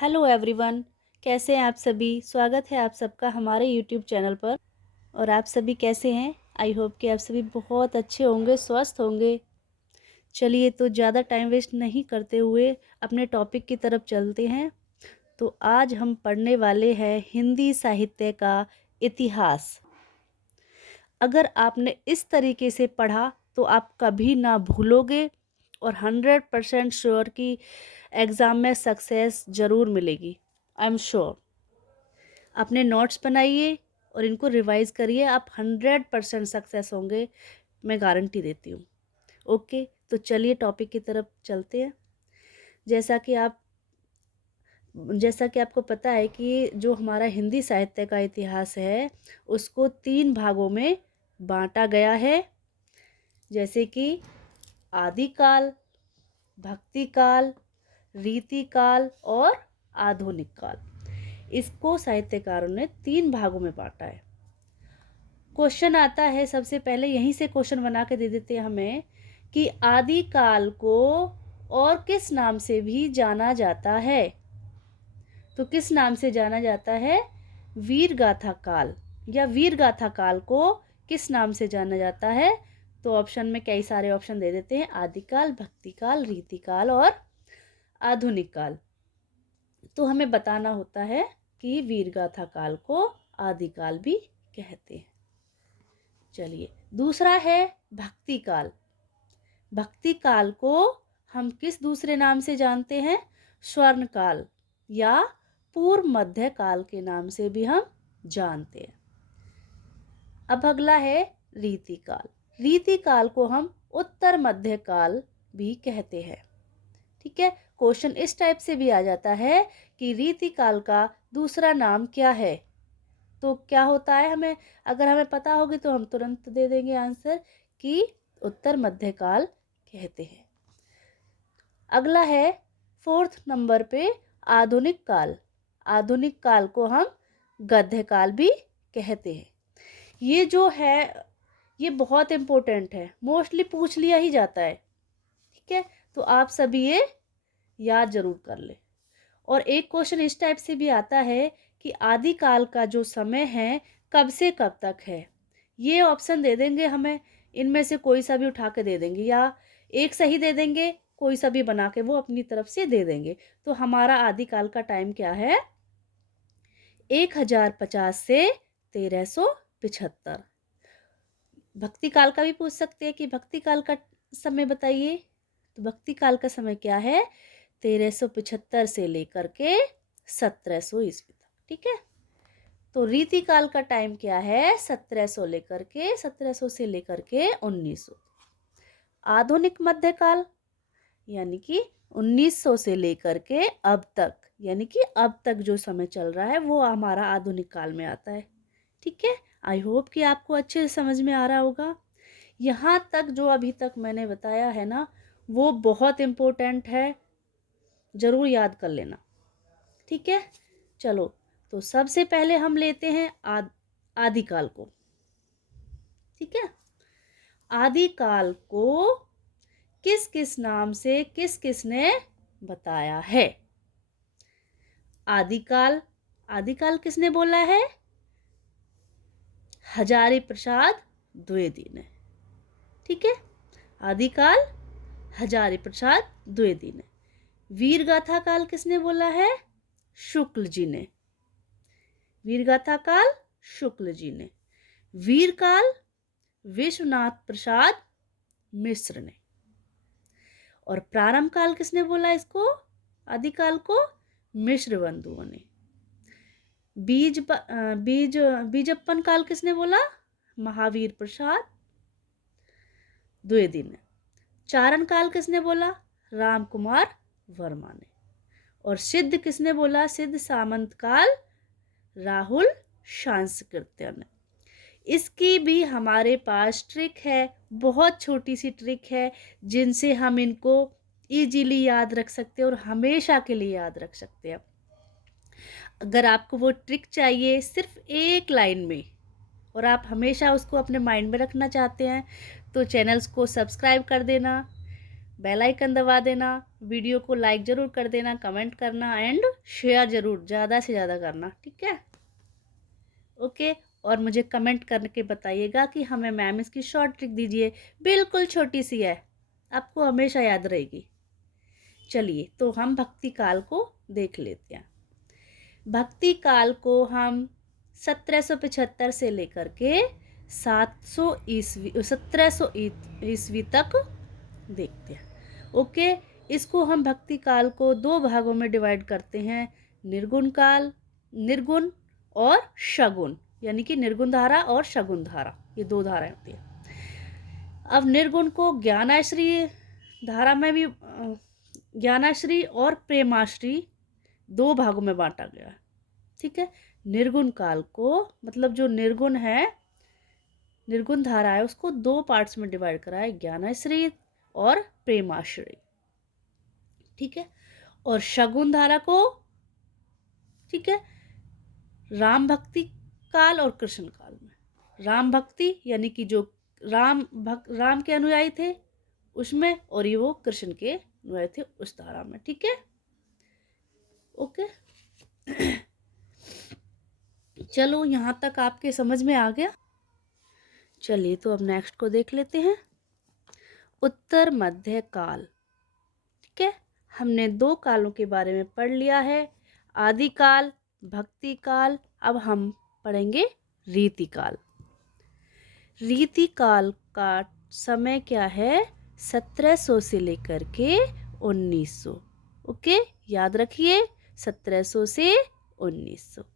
Hello everyone. कैसे हैं आप सभी। स्वागत है आप सबका हमारे यूट्यूब चैनल पर। और आप सभी कैसे हैं। आई होप कि आप सभी बहुत अच्छे होंगे, स्वस्थ होंगे। चलिए तो ज़्यादा टाइम वेस्ट नहीं करते हुए अपने टॉपिक की तरफ चलते हैं। तो आज हम पढ़ने वाले हैं हिंदी साहित्य का इतिहास। अगर आपने इस तरीके से पढ़ा तो आप कभी ना भूलोगे और 100% श्योर कि एग्ज़ाम में सक्सेस ज़रूर मिलेगी। I am sure. अपने नोट्स बनाइए और इनको रिवाइज़ करिए, आप 100% सक्सेस होंगे, मैं गारंटी देती हूँ। ओके, तो चलिए टॉपिक की तरफ चलते हैं। जैसा कि आपको पता है कि जो हमारा हिंदी साहित्य का इतिहास है उसको 3 भागों में बांटा गया है, जैसे कि आदिकाल, भक्तिकाल, रीतिकाल और आधुनिक काल। इसको साहित्यकारों ने 3 भागों में बांटा है। क्वेश्चन आता है, सबसे पहले यहीं से क्वेश्चन बना के दे देते हैं हमें कि आदिकाल को और किस नाम से भी जाना जाता है। तो किस नाम से जाना जाता है? वीरगाथा काल, या वीरगाथा काल को किस नाम से जाना जाता है? तो ऑप्शन में कई सारे ऑप्शन दे देते हैं, आदिकाल, भक्तिकाल, रीतिकाल और आधुनिक काल। तो हमें बताना होता है कि वीरगाथा काल को आदिकाल भी कहते हैं। चलिए, दूसरा है भक्ति काल। भक्ति काल को हम किस दूसरे नाम से जानते हैं? स्वर्ण काल या पूर्व मध्य काल के नाम से भी हम जानते हैं। अब अगला है रीतिकाल। रीतिकाल को हम उत्तर मध्य काल भी कहते हैं। ठीक है, क्वेश्चन इस टाइप से भी आ जाता है कि रीतिकाल का दूसरा नाम क्या है। तो क्या होता है, अगर हमें पता होगी तो हम तुरंत दे देंगे आंसर कि उत्तर मध्यकाल कहते हैं। अगला है 4th नंबर पे आधुनिक काल। आधुनिक काल को हम गध्यकाल भी कहते हैं। ये जो है ये बहुत इम्पोर्टेंट है, मोस्टली पूछ लिया ही जाता है। ठीक है, तो आप सभी ये याद जरूर कर ले। और एक क्वेश्चन इस टाइप से भी आता है कि आदिकाल का जो समय है कब से कब तक है। ये ऑप्शन दे देंगे हमें, इनमें से कोई सा भी उठा के दे देंगे, या एक सही दे देंगे, कोई सा भी बना के वो अपनी तरफ से दे देंगे। तो हमारा आदिकाल का टाइम क्या है? 1050 से 1375। भक्ति काल का भी पूछ सकते हैं कि भक्ति काल का समय बताइए। तो भक्ति काल का समय क्या है? 1375 से लेकर के 1700 ईस्वी तक। ठीक है, तो रीतिकाल का टाइम क्या है? 1700 से लेकर के 1900। आधुनिक मध्यकाल यानी कि 1900 से लेकर के अब तक, यानी कि अब तक जो समय चल रहा है वो हमारा आधुनिक काल में आता है। ठीक है, आई होप कि आपको अच्छे से समझ में आ रहा होगा। यहाँ तक जो अभी तक मैंने बताया है ना, वो बहुत इम्पोर्टेंट है, ज़रूर याद कर लेना। ठीक है, चलो तो सबसे पहले हम लेते हैं आदिकाल को। ठीक है, आदिकाल को किस किस नाम से किस किसने बताया है? आदिकाल, आदिकाल किसने बोला है? हजारी प्रसाद द्विवेदी ने। ठीक है, आदिकाल हजारी प्रसाद द्विवेदी ने। वीरगाथा काल किसने बोला है? शुक्ल जी ने। वीरगाथा काल शुक्ल जी ने। वीरकाल विश्वनाथ प्रसाद मिश्र ने। और प्रारंभ काल किसने बोला इसको? आदिकाल को मिश्र बंधुओं ने। बीजप्पन काल किसने बोला? महावीर प्रसाद द्विवेदी ने। चारण काल किसने बोला? राम कुमार वर्मा ने। और सिद्ध किसने बोला? सिद्ध सामंत काल राहुल सांस्कृत्य ने। इसकी भी हमारे पास ट्रिक है, बहुत छोटी सी ट्रिक है, जिनसे हम इनको इजीली याद रख सकते हैं और हमेशा के लिए याद रख सकते हैं। अगर आपको वो ट्रिक चाहिए सिर्फ एक लाइन में और आप हमेशा उसको अपने माइंड में रखना चाहते हैं तो चैनल्स को सब्सक्राइब कर देना, बेल आइकन दबा देना, वीडियो को लाइक ज़रूर कर देना, कमेंट करना एंड शेयर ज़रूर ज़्यादा से ज़्यादा करना, ठीक है। ओके, और मुझे कमेंट करके बताइएगा कि हमें मैम इसकी शॉर्ट ट्रिक दीजिए, बिल्कुल छोटी सी है, आपको हमेशा याद रहेगी। चलिए तो हम भक्ति काल को देख लेते हैं। भक्ति काल को हम 1775 से लेकर के 1700 ईस्वी तक देखते हैं। ओके, इसको हम भक्ति काल को 2 भागों में डिवाइड करते हैं, निर्गुण काल, निर्गुण और शगुन, यानी कि निर्गुण धारा और शगुन धारा, ये 2 धाराएं होती हैं। अब निर्गुण को ज्ञानाश्री धारा में भी ज्ञानाश्री और प्रेमाश्री 2 भागों में बांटा गया है, ठीक है। निर्गुण काल को मतलब जो निर्गुण है, निर्गुण धारा है, उसको 2 पार्ट्स में डिवाइड करा है, ज्ञानाश्री और प्रेमाश्री, ठीक है। और शगुन धारा को, ठीक है, राम भक्ति काल और कृष्ण काल में, राम भक्ति यानी कि जो राम के अनुयायी थे उसमें, और ये वो कृष्ण के अनुयायी थे उस धारा में, ठीक है। ओके चलो यहाँ तक आपके समझ में आ गया। चलिए तो अब नेक्स्ट को देख लेते हैं, उत्तर मध्य काल, ठीक है। हमने 2 कालों के बारे में पढ़ लिया है, आदि काल, भक्ति काल। अब हम पढ़ेंगे रीति काल। रीति काल का समय क्या है, 1700 से लेकर के 1900। ओके, याद रखिए 1700 से 1900।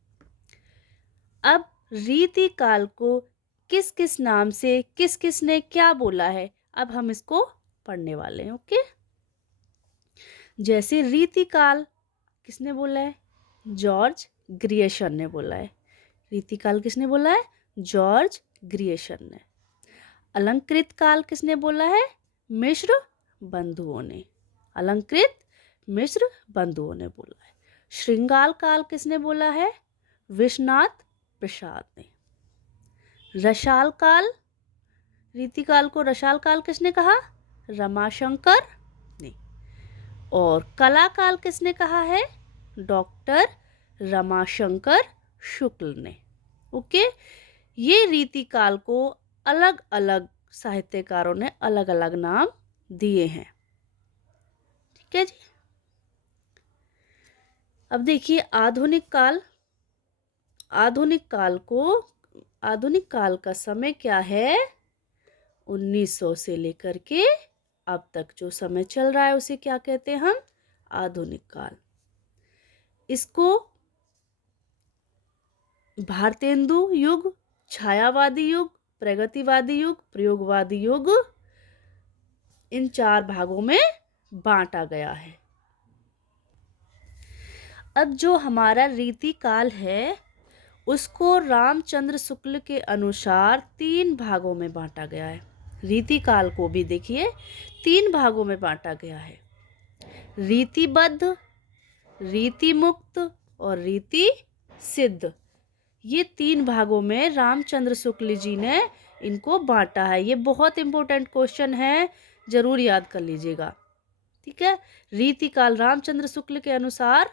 अब रीति काल को किस किस नाम से, किस किस ने क्या बोला है, अब हम इसको पढ़ने वाले हैं। ओके, जैसे रीति काल किसने बोला है, जॉर्ज ग्रियर्सन ने बोला है। रीति काल किसने बोला है, जॉर्ज ग्रियर्सन ने। अलंकृत काल किसने बोला है, मिश्र बंधुओं ने। अलंकृत मिश्र बंधुओं ने बोला है। श्रृंगाल काल किसने बोला है, विश्वनाथ प्रसाद ने। रसाल काल, रीति काल को रसाल काल किसने कहा, रमाशंकर ने। और कला काल किसने कहा है, डॉक्टर रमाशंकर शुक्ल ने। ओके, ये रीति काल को अलग अलग साहित्यकारों ने अलग अलग नाम दिए हैं, ठीक है जी। अब देखिए आधुनिक काल। आधुनिक काल का समय क्या है, 1900 से लेकर के अब तक जो समय चल रहा है उसे क्या कहते हैं हम, आधुनिक काल। इसको भारतेंदु युग, छायावादी युग, प्रगतिवादी युग, प्रयोगवादी युग, इन 4 भागों में बांटा गया है। अब जो हमारा रीति काल है उसको रामचंद्र शुक्ल के अनुसार 3 भागों में बांटा गया है। रीति काल को भी देखिए 3 भागों में बांटा गया है, रीतिबद्ध, रीति मुक्त और रीति सिद्ध। ये 3 भागों में रामचंद्र शुक्ल जी ने इनको बांटा है। ये बहुत इंपॉर्टेंट क्वेश्चन है, जरूर याद कर लीजिएगा, ठीक है। रीति काल रामचंद्र शुक्ल के अनुसार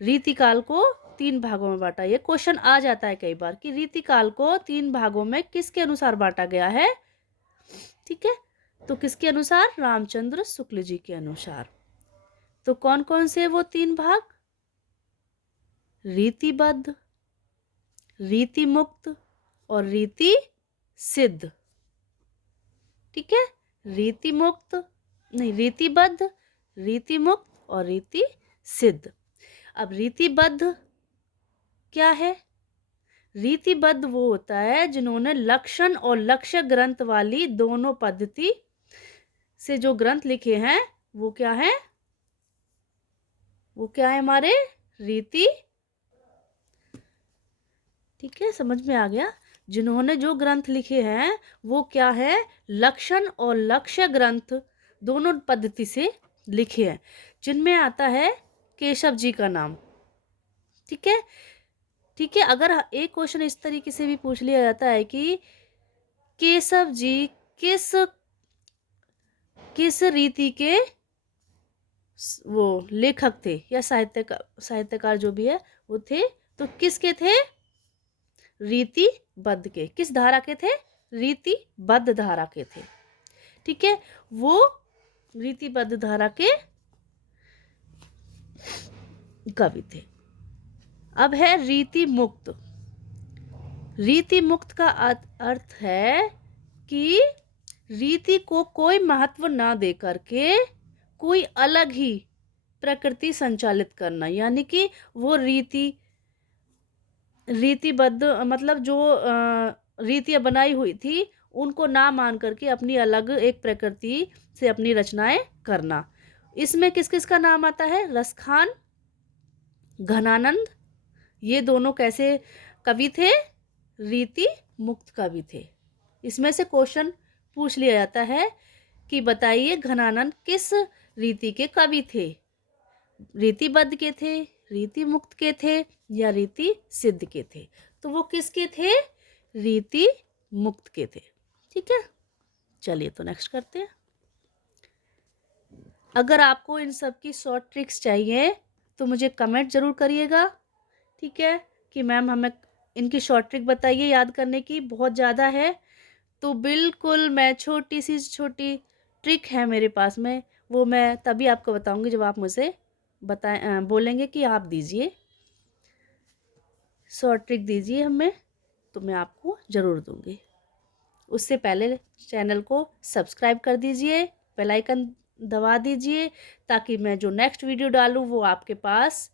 रीति काल को 3 भागों में बांटा। ये क्वेश्चन आ जाता है कई बार कि रीति काल को 3 भागों में किसके अनुसार बांटा गया है, ठीक है। तो किसके अनुसार, रामचंद्र शुक्ल जी के अनुसार। तो कौन कौन से वो 3 भाग, रीतिबद्ध, रीति मुक्त और रीति सिद्ध, ठीक है। रीति मुक्त नहीं, रीतिबद्ध, रीति मुक्त और रीति सिद्ध। अब रीतिबद्ध क्या है, रीतिबद्ध वो होता है जिन्होंने लक्षण और लक्ष्य ग्रंथ वाली दोनों पद्धति से जो ग्रंथ लिखे हैं वो क्या है, वो क्या है हमारे रीति, ठीक है, समझ में आ गया। जिन्होंने जो ग्रंथ लिखे हैं वो क्या है, लक्षण और लक्ष्य ग्रंथ दोनों पद्धति से लिखे हैं, जिनमें आता है केशव जी का नाम, ठीक है। ठीक है, अगर एक क्वेश्चन इस तरीके से भी पूछ लिया जाता है कि केशव जी किस किस रीति के वो लेखक थे या साहित्यकार जो भी है वो थे, तो किसके थे? रीतिबद्ध के। किस धारा के थे? रीतिबद्ध धारा के थे। ठीक है, वो रीतिबद्ध धारा के कवि थे। अब है रीति मुक्त। रीति मुक्त का अर्थ है कि रीति को कोई महत्व ना दे करके कोई अलग ही प्रकृति संचालित करना, यानी कि वो रीतिबद्ध मतलब जो रीतियाँ बनाई हुई थी उनको ना मान करके अपनी अलग एक प्रकृति से अपनी रचनाएं करना। इसमें किस किस का नाम आता है? रसखान, घनानंद। ये दोनों कैसे कवि थे? रीति मुक्त कवि थे। इसमें से क्वेश्चन पूछ लिया जाता है कि बताइए घनानंद किस रीति के कवि थे? रीतिबद्ध के थे, रीति मुक्त के थे या रीति सिद्ध के थे? तो वो किसके थे? रीति मुक्त के थे। ठीक है, चलिए तो नेक्स्ट करते हैं। अगर आपको इन सब की शॉर्ट ट्रिक्स चाहिए तो मुझे कमेंट ज़रूर करिएगा। ठीक है, कि मैम हमें इनकी शॉर्ट ट्रिक बताइए, याद करने की बहुत ज़्यादा है। तो बिल्कुल मैं छोटी ट्रिक है मेरे पास में, वो मैं तभी आपको बताऊंगी जब आप मुझे बोलेंगे कि आप दीजिए शॉर्ट ट्रिक, दीजिए हमें, तो मैं आपको ज़रूर दूंगी। उससे पहले चैनल को सब्सक्राइब कर दीजिए, बेल आइकन दबा दीजिए, ताकि मैं जो नेक्स्ट वीडियो डालूं वो आपके पास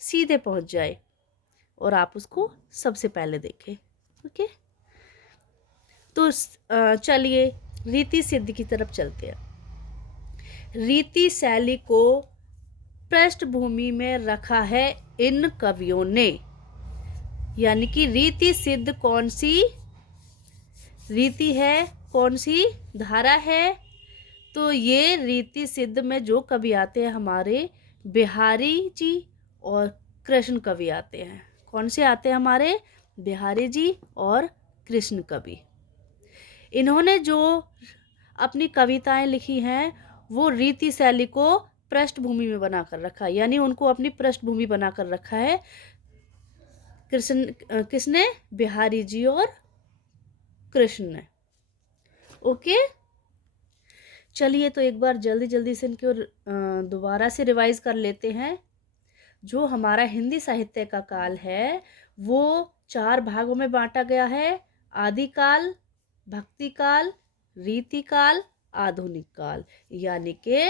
सीधे पहुंच जाए और आप उसको सबसे पहले देखें। ओके, तो चलिए रीति सिद्ध की तरफ चलते हैं। रीति शैली को पृष्ठभूमि में रखा है इन कवियों ने, यानी कि रीति सिद्ध कौन सी रीति है, कौन सी धारा है? तो ये रीति सिद्ध में जो कवि आते हैं हमारे बिहारी जी और कृष्ण कवि आते हैं। कौन से आते हैं? हमारे बिहारी जी और कृष्ण कवि। इन्होंने जो अपनी कविताएं लिखी हैं वो रीति शैली को पृष्ठभूमि में बनाकर रखा है, यानी उनको अपनी पृष्ठभूमि बनाकर रखा है किसने? बिहारी जी और कृष्ण ने। ओके, चलिए तो एक बार जल्दी से इनको दोबारा से रिवाइज कर लेते हैं। जो हमारा हिंदी साहित्य का काल है वो 4 भागों में बांटा गया है: आदिकाल, भक्ति काल, रीति काल, आधुनिक काल। यानी कि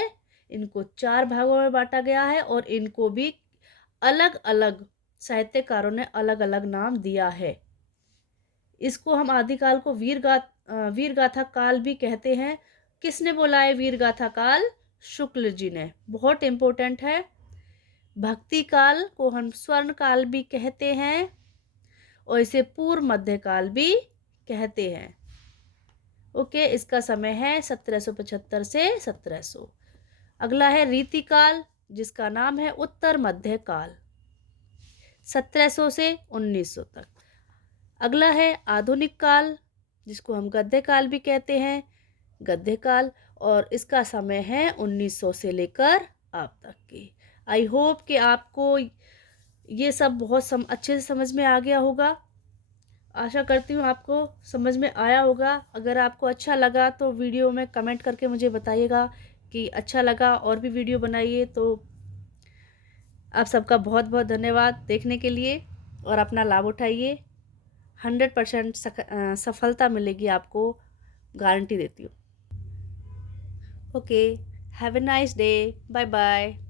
इनको 4 भागों में बांटा गया है और इनको भी अलग अलग साहित्यकारों ने अलग अलग नाम दिया है। इसको हम आदिकाल को वीरगाथा काल भी कहते हैं। किसने बोला है वीरगाथा काल? शुक्ल जी ने। बहुत इम्पोर्टेंट है। भक्ति काल को हम स्वर्ण काल भी कहते हैं और इसे पूर्व मध्य काल भी कहते हैं। ओके, इसका समय है 1775 से 1700। अगला है रीति काल, जिसका नाम है उत्तर मध्य काल, 1700 से 1900 तक। अगला है आधुनिक काल, जिसको हम गद्य काल भी कहते हैं, गद्य काल, और इसका समय है 1900 से लेकर अब तक की। आई होप कि आपको ये सब बहुत अच्छे से समझ में आ गया होगा। आशा करती हूँ आपको समझ में आया होगा। अगर आपको अच्छा लगा तो वीडियो में कमेंट करके मुझे बताइएगा कि अच्छा लगा, और भी वीडियो बनाइए। तो आप सबका बहुत बहुत धन्यवाद देखने के लिए, और अपना लाभ उठाइए। 100% सफलता मिलेगी आपको, गारंटी देती हूँ। Okay, have a nice day, bye bye.